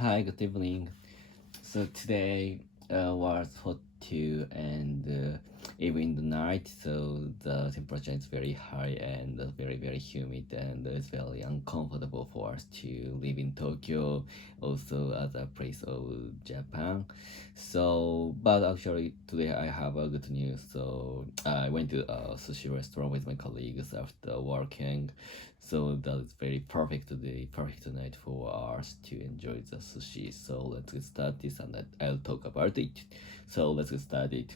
Hi, good evening. So today was hot too, and even in the night, so the temperature is very high and very humid, and it's very uncomfortable for us to live in Tokyo, also other place of Japan. So, but actually today I have a good news. So I went to a sushi restaurant with my colleagues after working. So that is very perfect day, perfect night for us to enjoy the sushi. So let's get started and I'll talk about it. So let's get started.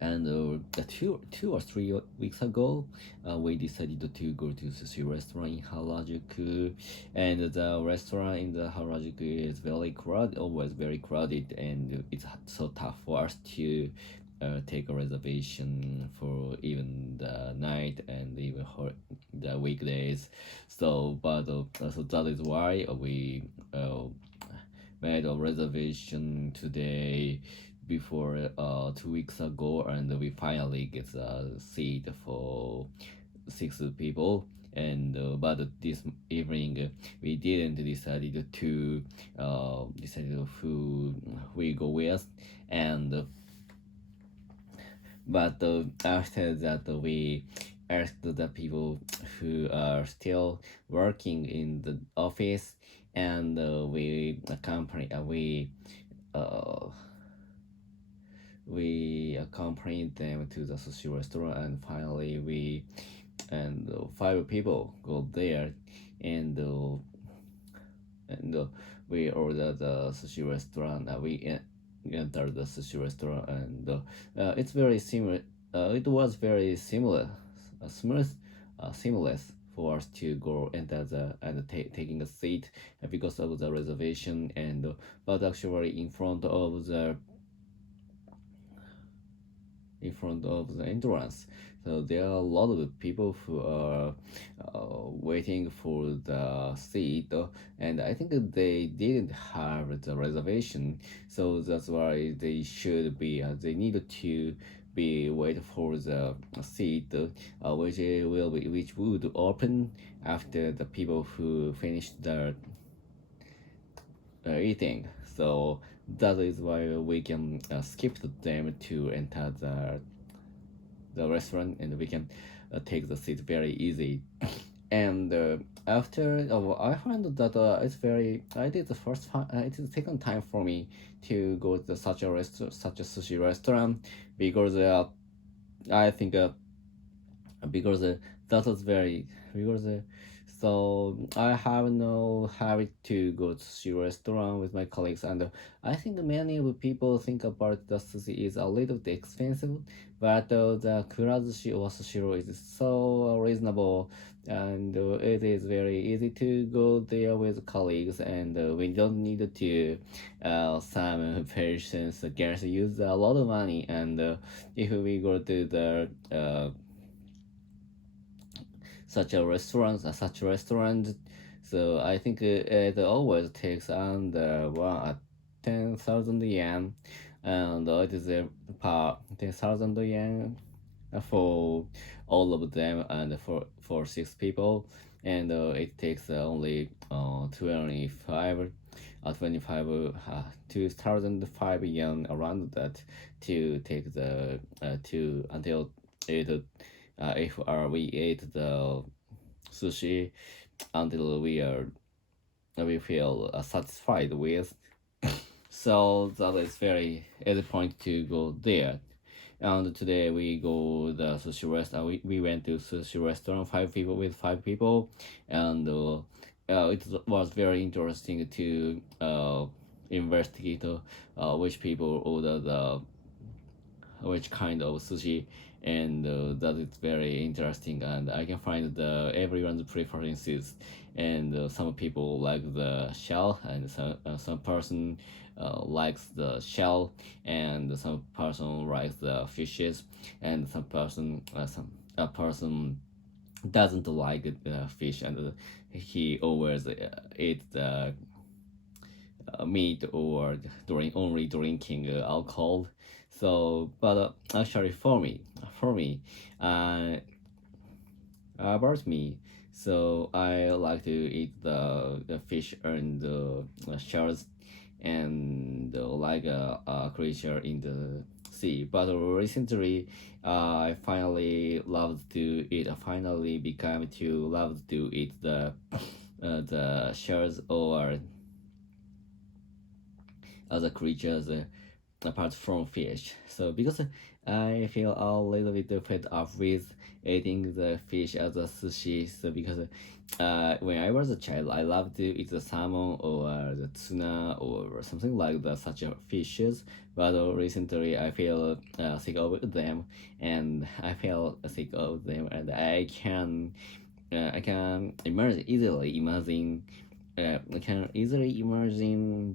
And two or 3 weeks ago, we decided to go to sushi restaurant in Harajuku, and the restaurant in the Harajuku is very crowded, always very crowded, and it's so tough for us to take a reservation for even the night and even the weekdays. So that is why we made a reservation today before 2 weeks ago, and we finally get a seat for 6 people. And but this evening we didn't decide who we go with, and but after that we asked the people who are still working in the office, and uh, we accompanied them to the sushi restaurant, and finally we and 5 people go there, and we ordered the sushi restaurant. Entered the sushi restaurant, and it's very similar. It was very similar, smooth, seamless for us to go enter the and taking a seat because of the reservation, and but actually in front of the entrance. So there are a lot of people who are waiting for the seat, and I think they didn't have the reservation, so that's why they should be. They need to be wait for the seat, which would open after the people who finished their eating. So that is why we can skip them to enter the restaurant, and we can take the seat very easy. And after I found that it is it is the second time for me to go to such a sushi restaurant, because I think because that was very because so I have no habit to go to sushi restaurant with my colleagues, and I think many of people think about the sushi is a little bit expensive, but the Kura sushi or sushiro is so reasonable, and it is very easy to go there with colleagues, and we don't need to some persons against use a lot of money, and if we go to the such restaurant. So I think it always takes under 10,000 yen, and it is per 10,000 yen for all of them, and for 6 people, and it takes only 2,500 yen around that to take the to until it if we eat the sushi until we feel satisfied with. So that is very easy point to go there. And today we go the sushi restaurant. We went to sushi restaurant 5 people with 5 people, and it was very interesting to investigate which people order the which kind of sushi, and that is very interesting, and I can find the everyone's preferences, and some people like the shell, and some person likes the shell, and some person likes the fishes, and some a person doesn't like fish, and he always eats the meat or only drinking alcohol. So, but actually, for me, uh, about me, So I like to eat the fish and the shells and like a creature in the sea. But recently, I finally loved to eat. I finally became to love to eat the shells or other creatures apart from fish. So because I feel a little bit fed up with eating the fish as a sushi. So because when I was a child, I loved to eat the salmon or the tuna or something like that, such a fishes. But recently, I feel sick of them, and I feel sick of them, and I can I can easily imagine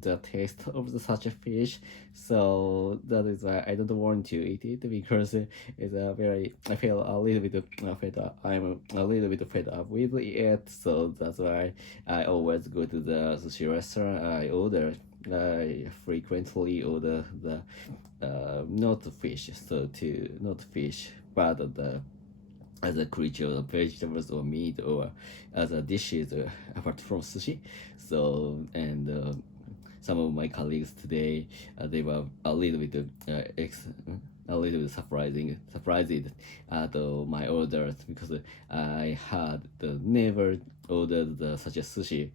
the taste of such a fish, so that is why I don't want to eat it because it's a very. I feel a little bit fed up. I'm a little bit fed up with it, so that's why I always go to the sushi restaurant. I frequently order the not fish, so to not fish, but the as a creature of vegetables or meat or as a dishes apart from sushi. So and some of my colleagues today they were a little bit surprised at my orders because I had never ordered such a sushi,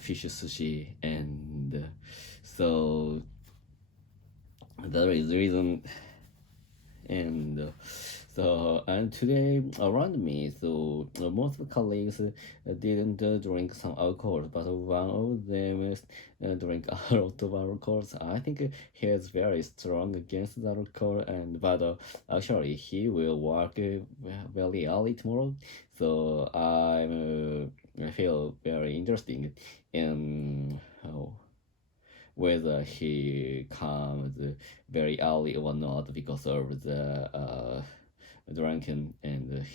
fish sushi, and so that is the reason and today around me, so most colleagues didn't drink some alcohol, but one of them drink a lot of alcohol. So I think he is very strong against the alcohol, and but actually he will work very early tomorrow. So I feel very interesting in whether he comes very early or not because of the drunken and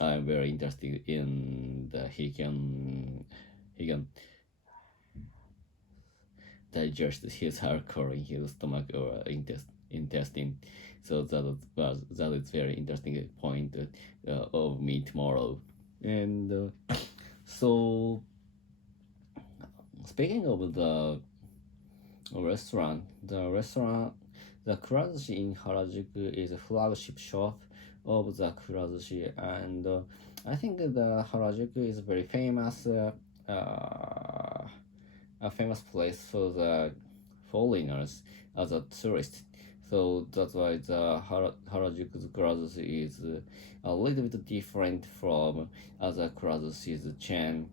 I'm very interested in that he can digest his alcohol in his stomach or intestine. So that is very interesting point of me tomorrow. And so speaking of the the Kura in Harajuku is a flagship shop of the Kura, and I think the Harajuku is very famous, a famous place for the foreigners as a tourist. So that's why the Harajuku's Kurazushi is a little bit different from other Kurazushi chain,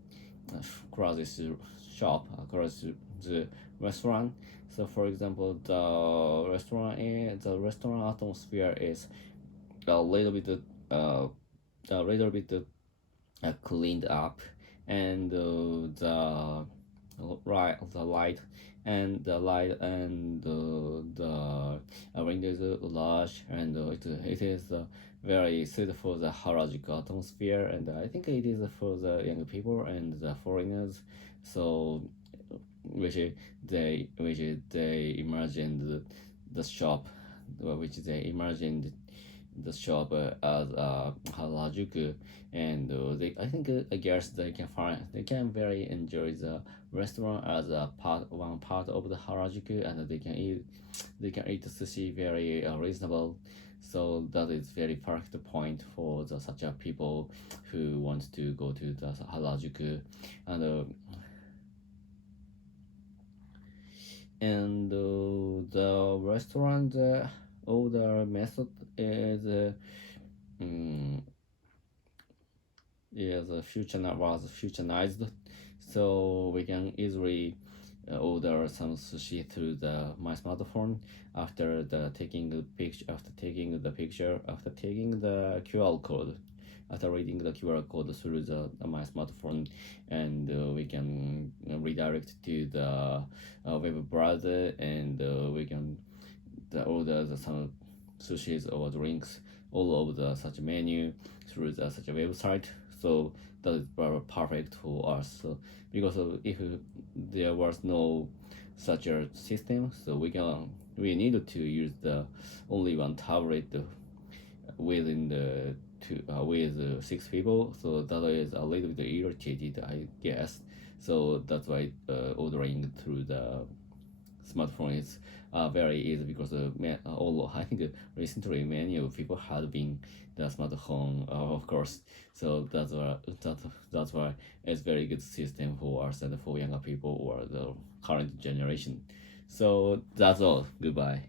Kurazushi shop, Kurazushi restaurant. So, for example, the restaurant atmosphere is a little bit uh, a little bit cleaned up, and the light and the windows are large, and it is very suited for the Harajuku atmosphere, and I think it is for the young people and the foreigners. So which they imagined the shop, which they imagined the shop as Harajuku, and I think I guess they can very enjoy the restaurant as one part of the Harajuku, and they can eat sushi very reasonable. So that is very perfect point for such a people who want to go to the Harajuku, and the restaurant order method mm, was fusionized, so we can easily order some sushi through my smartphone after taking the QR code, after reading the QR code through my smartphone, and we can redirect to the web browser, and we can order some sushis or drinks all over the such menu through such a website. So that is very perfect for us. So because if there was no such a system, so we needed to use the only one tablet within the with 6 people, so that is a little bit irritated, I guess. So that's why ordering through the smartphone is very easy because although I think recently many of people had been the smartphone, of course. So that's why it's very good system for us and for younger people or the current generation. So that's all. Goodbye.